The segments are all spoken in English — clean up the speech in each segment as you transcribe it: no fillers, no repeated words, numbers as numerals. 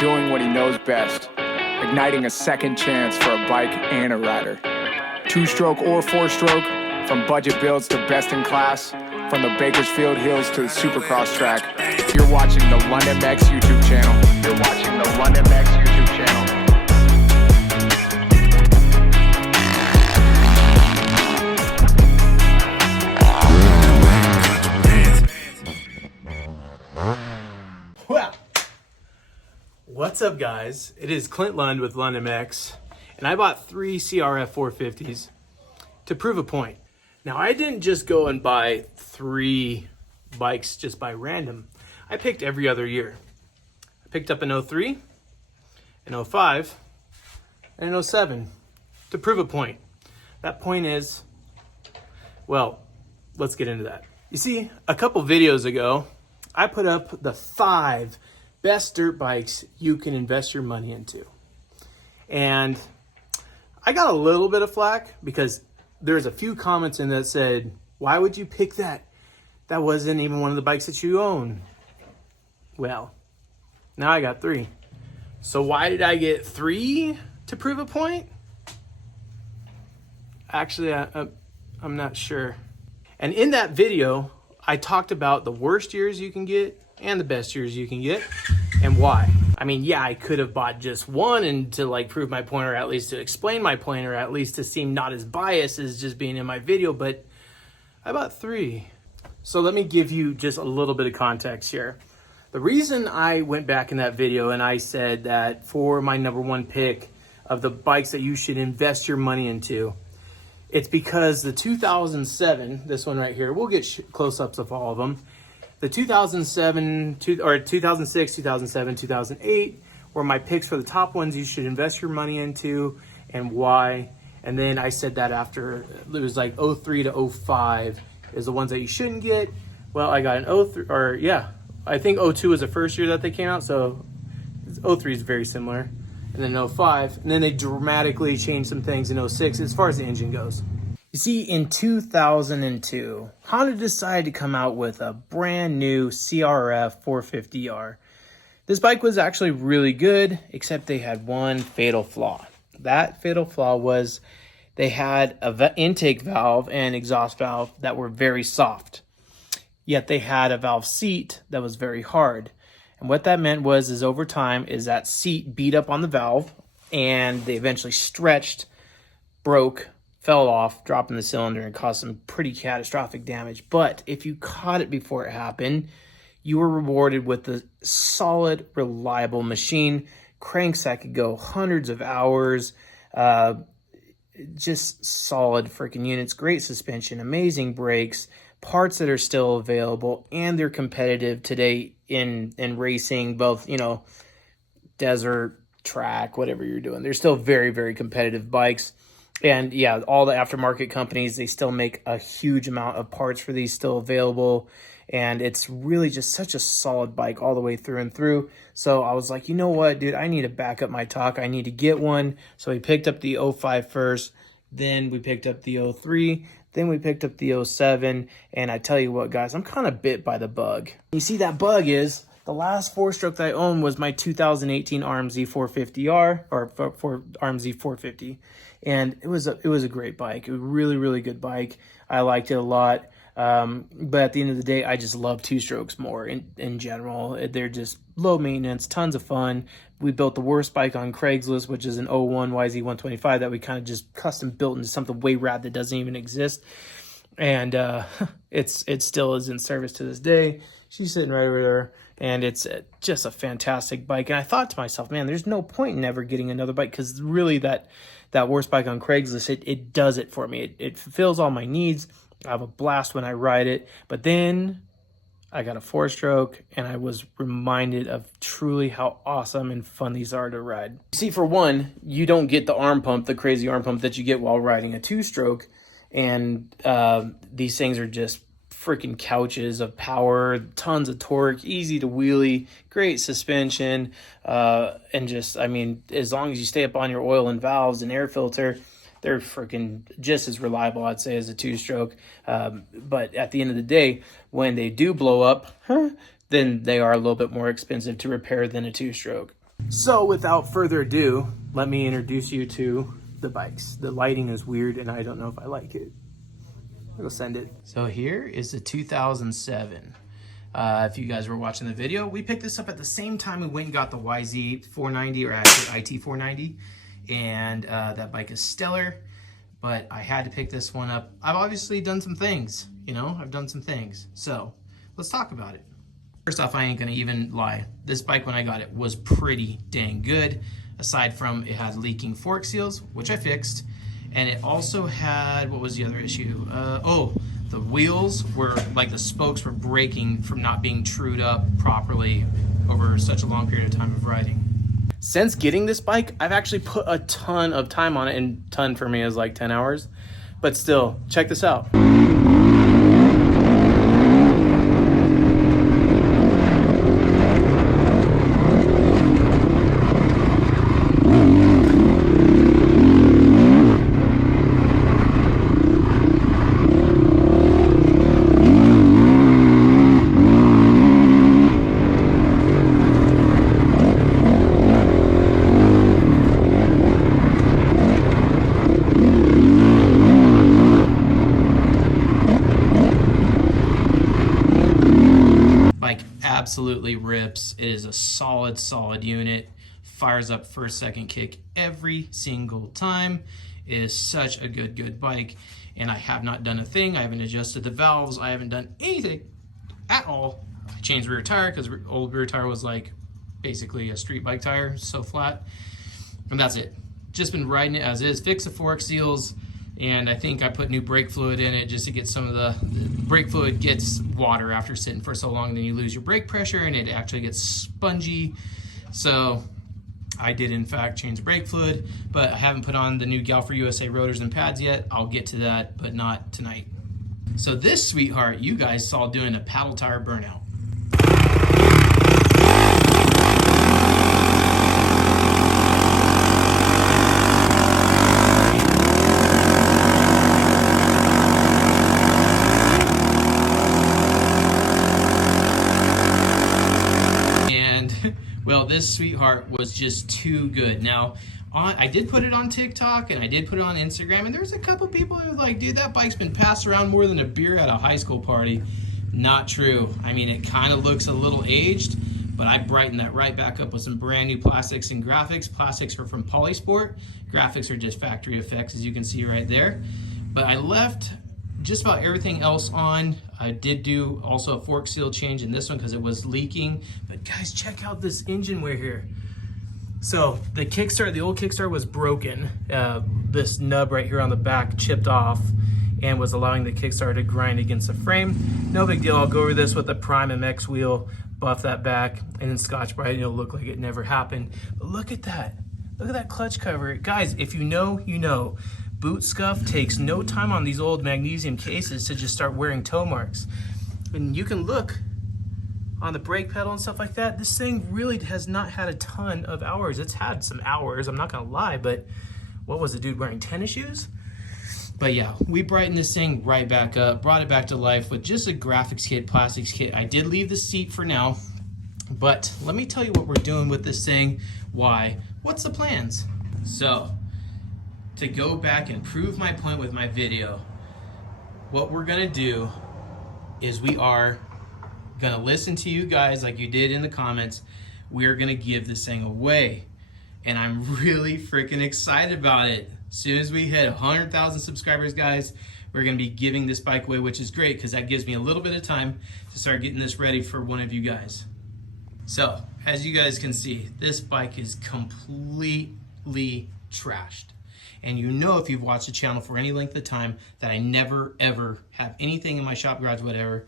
doing what he knows best, igniting a second chance for a bike and a rider. Two-stroke or four-stroke, from budget builds to best in class, from the Bakersfield Hills to the Supercross track. You're watching the London Max YouTube channel. You're watching the London Max YouTube channel. What's up, guys? It is Clint Lund with London X, and I bought 3 Crf450s to prove a point. Now, I didn't just go and buy 3 bikes just by random. I picked every other year. I picked up an 03, an 05, and an 07 to prove a point. That point is, well, let's get into that. You see, a couple videos ago, I put up the 5 best dirt bikes you can invest your money into. And I got a little bit of flack because there's a few comments in that said, why would you pick that? That wasn't even one of the bikes that you own. Well, now I got 3. So why did I get 3 to prove a point? Actually, I'm not sure. And in that video, I talked about the worst years you can get and the best years you can get, and why. I mean, yeah, I could have bought just one and to like prove my point, or at least to explain my point, or at least to seem not as biased as just being in my video, but I bought 3. So let me give you just a little bit of context here. The reason I went back in that video and I said that for my number 1 pick of the bikes that you should invest your money into, it's because the 2007, this one right here, we'll get close-ups of all of them. The 2006, 2007, 2008 were my picks for the top ones you should invest your money into and why. And then I said that after it was like 03 to 05 is the ones that you shouldn't get. Well, I got an 03, or yeah, I think 02 was the first year that they came out. So 03 is very similar. And then 05, and then they dramatically changed some things in 06 as far as the engine goes. You see, in 2002, Honda decided to come out with a brand new Crf450R. This bike was actually really good, except they had one fatal flaw. That fatal flaw was they had an intake valve and exhaust valve that were very soft. Yet they had a valve seat that was very hard. And what that meant is over time is that seat beat up on the valve and they eventually stretched, broke, fell off, dropping the cylinder, and caused some pretty catastrophic damage. But if you caught it before it happened, you were rewarded with a solid, reliable machine. Cranks that could go hundreds of hours, just solid freaking units, great suspension, amazing brakes, parts that are still available, and they're competitive today in racing, both, you know, desert, track, whatever you're doing. They're still very, very competitive bikes. And yeah, all the aftermarket companies, they still make a huge amount of parts for these still available. And it's really just such a solid bike all the way through and through. So I was like, you know what, dude, I need to back up my talk. I need to get one. So we picked up the 05 first. Then we picked up the 03. Then we picked up the 07. And I tell you what, guys, I'm kind of bit by the bug. You see, that bug is the last 4-stroke that I owned was my 2018 RMZ 450R, or RMZ 450. And it was a great bike. It was a really, really good bike. I liked it a lot. But at the end of the day, I just love 2-strokes more in general. They're just low maintenance, tons of fun. We built the worst bike on Craigslist, which is an 01 YZ125 that we kind of just custom built into something way rad that doesn't even exist. And it still is in service to this day. She's sitting right over there. And it's just a fantastic bike. And I thought to myself, man, there's no point in ever getting another bike, because really that worst bike on Craigslist, it does it for me. It fulfills all my needs. I have a blast when I ride it. But then I got a 4-stroke, and I was reminded of truly how awesome and fun these are to ride. See, for one, you don't get the arm pump, the crazy arm pump that you get while riding a 2-stroke. And these things are just freaking couches of power, tons of torque, easy to wheelie, great suspension, and just, I mean, as long as you stay up on your oil and valves and air filter, they're freaking just as reliable, I'd say, as a 2-stroke. But at the end of the day, when they do blow up, then they are a little bit more expensive to repair than a 2-stroke. So without further ado, let me introduce you to the bikes. The lighting is weird and I don't know if I like it. I'll send it. So here is the 2007. If you guys were watching the video, we picked this up at the same time we went and got the YZ490, or actually IT490. And that bike is stellar, but I had to pick this one up. I've obviously done some things, you know, I've done some things. So let's talk about it. First off, I ain't gonna even lie. This bike, when I got it, was pretty dang good. Aside from it had leaking fork seals, which I fixed. And it also had, what was the other issue? The wheels were, like the spokes were breaking from not being trued up properly over such a long period of time of riding. Since getting this bike, I've actually put a ton of time on it, and ton for me is like 10 hours. But still, check this out. Absolutely rips. It is a solid unit. Fires up first, second kick every single time. It is such a good bike, and I have not done a thing. I haven't adjusted the valves. I haven't done anything at all. I changed rear tire because old rear tire was like basically a street bike tire, so flat, and that's it. Just been riding it as is. Fix the fork seals. And I think I put new brake fluid in it just to get some of the brake fluid gets water after sitting for so long, and then you lose your brake pressure and it actually gets spongy. So I did in fact change the brake fluid, but I haven't put on the new Crf450 USA rotors and pads yet. I'll get to that, but not tonight. So this sweetheart you guys saw doing a paddle tire burnout. Well, this sweetheart was just too good. Now, I did put it on TikTok and I did put it on Instagram, and there's a couple people who were like, dude, that bike's been passed around more than a beer at a high school party. Not true. I mean, it kind of looks a little aged, but I brightened that right back up with some brand new plastics and graphics. Plastics are from Polysport. Graphics are just factory effects, as you can see right there. But I left just about everything else on. I did do also a fork seal change in this one because it was leaking. But guys, check out this engine wear here. So the kickstart, the old kickstart was broken. This nub right here on the back chipped off and was allowing the kickstart to grind against the frame. No big deal. I'll go over this with the Prime MX wheel, buff that back, and then Scotch Brite, and it'll look like it never happened. But look at that. Look at that clutch cover. Guys, if you know, you know. Boot scuff takes no time on these old magnesium cases to just start wearing toe marks. And you can look on the brake pedal and stuff like that. This thing really has not had a ton of hours. It's had some hours, I'm not gonna lie, but what was the dude wearing, tennis shoes? But yeah, we brightened this thing right back up, brought it back to life with just a graphics kit, plastics kit. I did leave the seat for now, but let me tell you what we're doing with this thing. Why? What's the plans? So, to go back and prove my point with my video, what we're gonna do is we are gonna listen to you guys like you did in the comments. We're gonna give this thing away. And I'm really freaking excited about it. As soon as we hit 100,000 subscribers, guys, we're gonna be giving this bike away, which is great because that gives me a little bit of time to start getting this ready for one of you guys. So, as you guys can see, this bike is completely trashed. And you know, if you've watched the channel for any length of time, that I never ever have anything in my shop garage, whatever,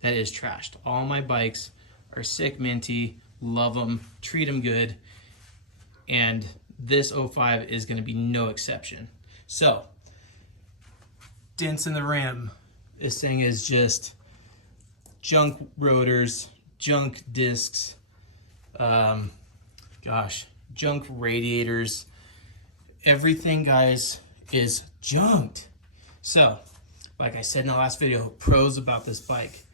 that is trashed. All my bikes are sick minty, love them, treat them good, and this 05 is gonna be no exception. So, dents in the rim. This thing is just junk rotors, junk discs, junk radiators. Everything, guys, is junked. So, like I said in the last video, pros about this bike.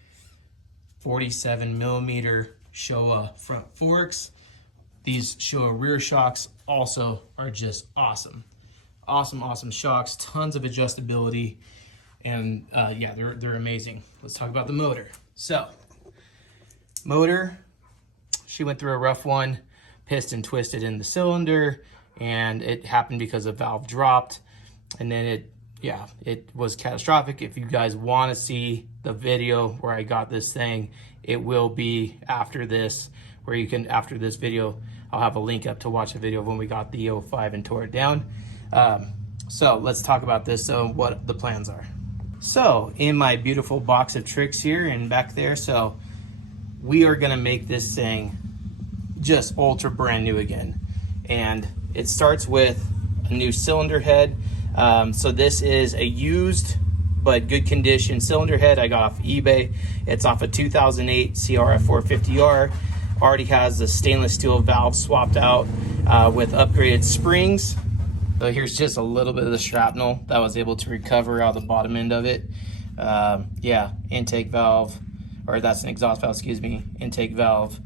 47 millimeter Showa front forks, These Showa rear shocks also are just awesome. Awesome shocks, tons of adjustability, and yeah, they're amazing. Let's talk about the motor. So, motor, she went through a rough one, piston twisted in the cylinder, and it happened because a valve dropped, and then it was catastrophic. If you guys want to see the video where I got this thing, it will be after this, where you can, after this video, I'll have a link up to watch the video of when we got the 05 and tore it down. So let's talk about this, so what the plans are. So in my beautiful box of tricks here and back there, so we are gonna make this thing just ultra brand new again. And it starts with a new cylinder head. So this is a used but good condition cylinder head I got off eBay. It's off a 2008 Crf450R. Already has the stainless steel valve swapped out with upgraded springs. So here's just a little bit of the shrapnel that I was able to recover out of the bottom end of it. Yeah, intake valve, or that's an exhaust valve, excuse me, intake valve,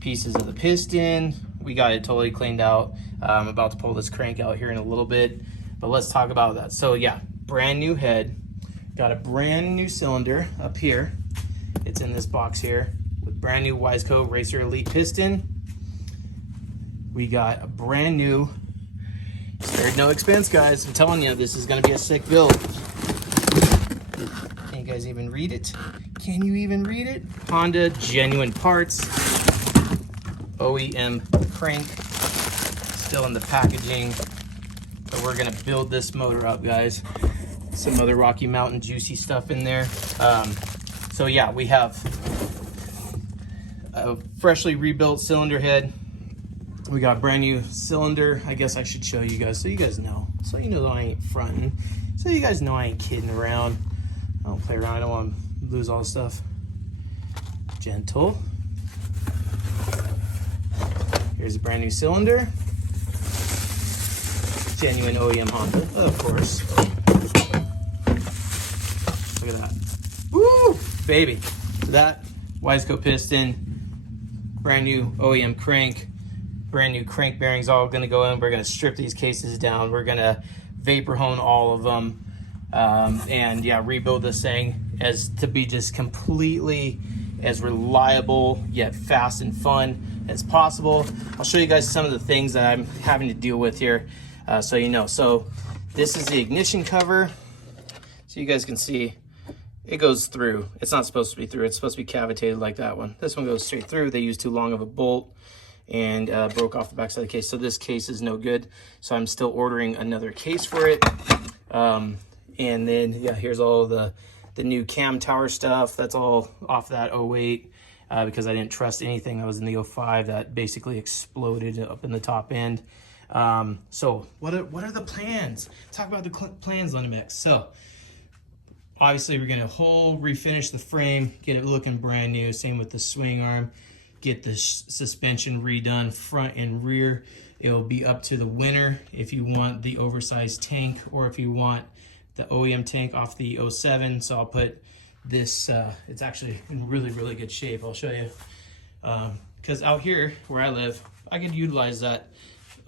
pieces of the piston. We got it totally cleaned out. I'm about to pull this crank out here in a little bit, but let's talk about that. So yeah, brand new head, got a brand new cylinder up here. It's in this box here with brand new Wiseco Racer Elite piston. We got a brand new, spared no expense, guys. I'm telling you, this is gonna be a sick build. Can you guys even read it? Can you even read it? Honda genuine parts, OEM crank, still in the packaging. But we're gonna build this motor up, guys. Some other Rocky Mountain juicy stuff in there. So yeah, we have a freshly rebuilt cylinder head. We got a brand new cylinder. I guess I should show you guys so you guys know. So you know that I ain't fronting. So you guys know I ain't kidding around. I don't play around. I don't want to lose all the stuff. Gentle. Here's a brand new cylinder. Genuine OEM Honda, of course. Look at that. Woo! Baby. That Wiseco piston, brand new OEM crank, brand new crank bearings all gonna go in. We're gonna strip these cases down. We're gonna vapor hone all of them. And yeah, rebuild this thing as to be just completely as reliable yet fast and fun as possible. I'll show you guys some of the things that I'm having to deal with here, so you know. So this is the ignition cover, so you guys can see it goes through. It's not supposed to be through. It's supposed to be cavitated like that one. This one goes straight through. They used too long of a bolt and broke off the backside of the case. So this case is no good. So I'm still ordering another case for it. And then yeah, here's all the new cam tower stuff. That's all off that 08 because I didn't trust anything that was in the 05 that basically exploded up in the top end. So what are the plans? Talk about the plans, Lindemex. So obviously we're gonna refinish the frame, get it looking brand new. Same with the swing arm. Get the suspension redone front and rear. It'll be up to the winner if you want the oversized tank or if you want the OEM tank off the 07. So I'll put this, it's actually in really good shape. I'll show you. Because out here where I live, I could utilize that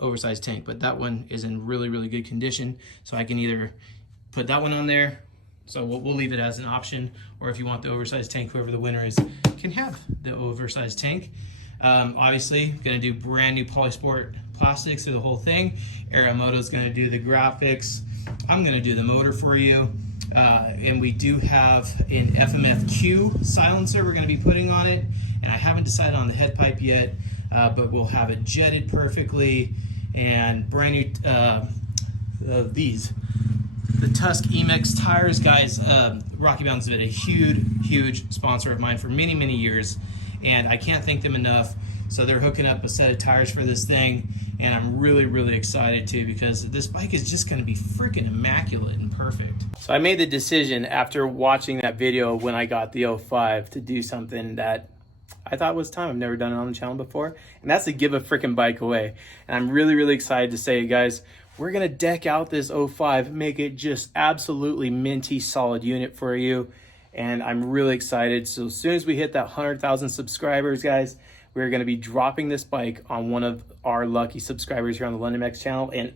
oversized tank, but that one is in really good condition. So I can either put that one on there, so we'll leave it as an option, or if you want the oversized tank, whoever the winner is can have the oversized tank. Obviously, gonna do brand new Polysport plastics through the whole thing. Aramoto's gonna do the graphics. I'm gonna do the motor for you. And we do have an FMFQ silencer we're gonna be putting on it. And I haven't decided on the head pipe yet, but we'll have it jetted perfectly and brand new, the Tusk Emix tires, guys. Rocky Mountain's been a huge sponsor of mine for many years, and I can't thank them enough. So they're hooking up a set of tires for this thing, and I'm really excited too, because this bike is just going to be freaking immaculate and perfect. So I made the decision after watching that video when I got the 05 to do something that I thought was time. I've never done it on the channel before, and that's to give a freaking bike away. And I'm really excited to say, guys, we're gonna deck out this 05, make it just absolutely minty solid unit for you. And I'm really excited. So as soon as we hit that 100,000 subscribers, guys, we're going to be dropping this bike on one of our lucky subscribers here on the London Mex channel. And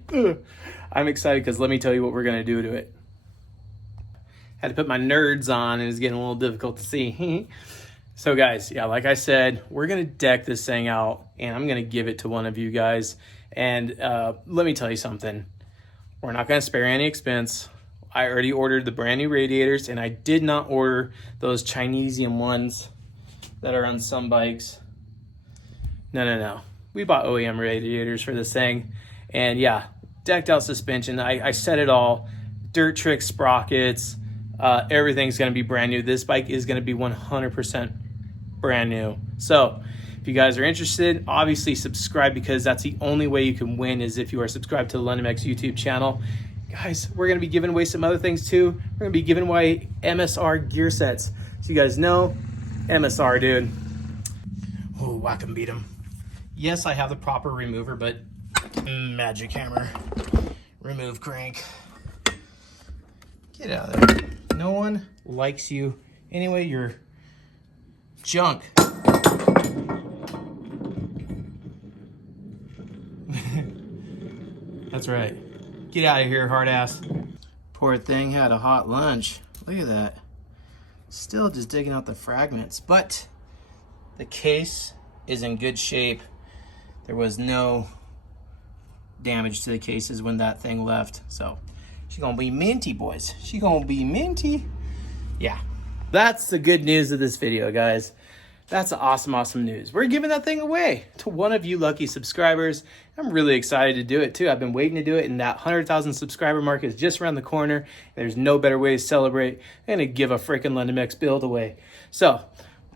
I'm excited because let me tell you what we're going to do to it. Had to put my nerds on and it's getting a little difficult to see. So guys, yeah, like I said, we're going to deck this thing out and I'm going to give it to one of you guys. And let me tell you something. We're not going to spare any expense. I already ordered the brand new radiators and I did not order those Chinesian ones that are on some bikes. No. We bought OEM radiators for this thing. And yeah, decked out suspension. I set it all. Dirt trick sprockets. Everything's going to be brand new. This bike is going to be 100% brand new. So if you guys are interested, obviously subscribe because that's the only way you can win is if you are subscribed to the London Mex YouTube channel. Guys, we're going to be giving away some other things too. We're going to be giving away MSR gear sets. So you guys know, MSR, dude. Oh, whack 'em, beat 'em. Yes, I have the proper remover, but magic hammer. Remove crank. Get out of there. No one likes you. Anyway, you're junk. That's right. Get out of here, hard ass. Poor thing had a hot lunch. Look at that. Still just digging out the fragments, but the case is in good shape. There was no damage to the cases when that thing left. So she's gonna be minty, boys. She's gonna be minty. Yeah. That's the good news of this video, guys. That's awesome news. We're giving that thing away to one of you lucky subscribers. I'm really excited to do it too. I've been waiting to do it, and that 100,000 subscriber mark is just around the corner. There's no better way to celebrate than to give a freaking London Mex build away. So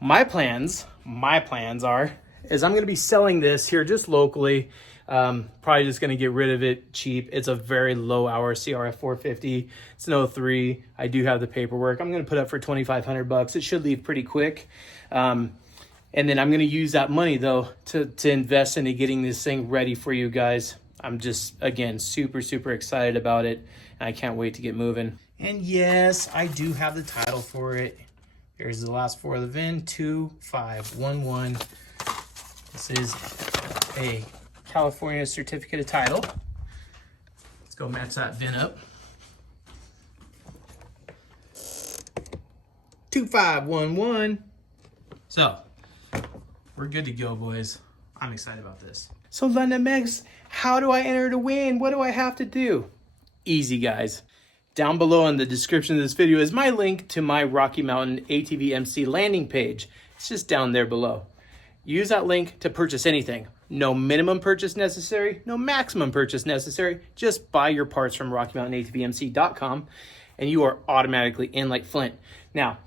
my plans is I'm going to be selling this here just locally. Probably just going to get rid of it cheap. It's a very low hour Crf450. It's an 03. I do have the paperwork. I'm going to put up for $2,500. It should leave pretty quick. And then I'm going to use that money though to invest into getting this thing ready for you guys. I'm just, again, super excited about it. And I can't wait to get moving. And yes, I do have the title for it. Here's the last four of the VIN, 2511. This is a California certificate of title. Let's go match that VIN up. 2511. So we're good to go, boys. I'm excited about this. So London Mex, how do I enter to win? What do I have to do? Easy, guys. Down below in the description of this video is my link to my Rocky Mountain ATV MC landing page. It's just down there below. Use that link to purchase anything. No minimum purchase necessary, no maximum purchase necessary. Just buy your parts from RockyMountainATVMC.com and you are automatically in like Flint. Now,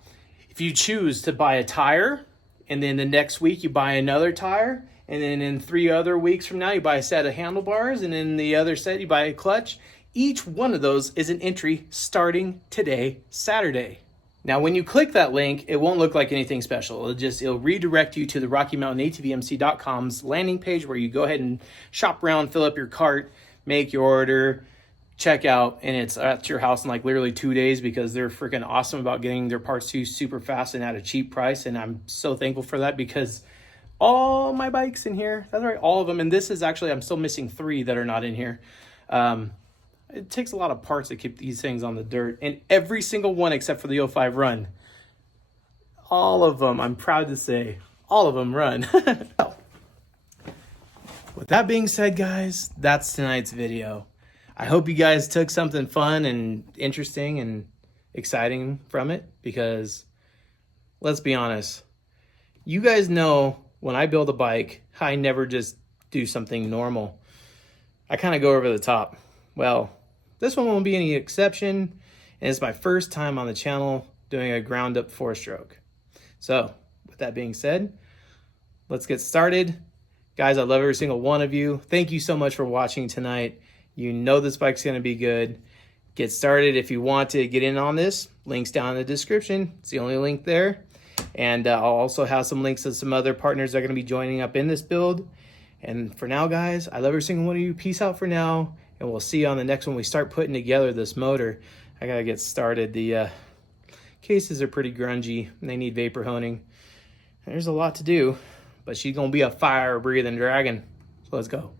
if you choose to buy a tire and then the next week you buy another tire and then in 3 other weeks from now you buy a set of handlebars and in the other set you buy a clutch, each one of those is an entry starting today, Saturday. Now, when you click that link, it won't look like anything special. It'll redirect you to the RockyMountainATVMC.com's landing page where you go ahead and shop around, fill up your cart, make your order, check out, and it's at your house in like literally 2 days because they're freaking awesome about getting their parts to you super fast and at a cheap price. And I'm so thankful for that because all my bikes in here, that's right, all of them. And this is actually, I'm still missing 3 that are not in here. It takes a lot of parts to keep these things on the dirt. And every single one except for the 05 run. All of them, I'm proud to say, all of them run. With that being said, guys, that's tonight's video. I hope you guys took something fun and interesting and exciting from it because, let's be honest, you guys know when I build a bike, I never just do something normal. I kind of go over the top. Well, this one won't be any exception, and it's my first time on the channel doing a ground up 4-stroke. So with that being said, let's get started. Guys, I love every single one of you. Thank you so much for watching tonight. You know this bike's going to be good. Get started if you want to get in on this. Links down in the description. It's the only link there. And I'll also have some links to some other partners that are going to be joining up in this build. And for now, guys, I love every single one of you. Peace out for now. And we'll see you on the next one. We start putting together this motor. I got to get started. The cases are pretty grungy and they need vapor honing. There's a lot to do, but she's gonna be a fire breathing dragon. So let's go.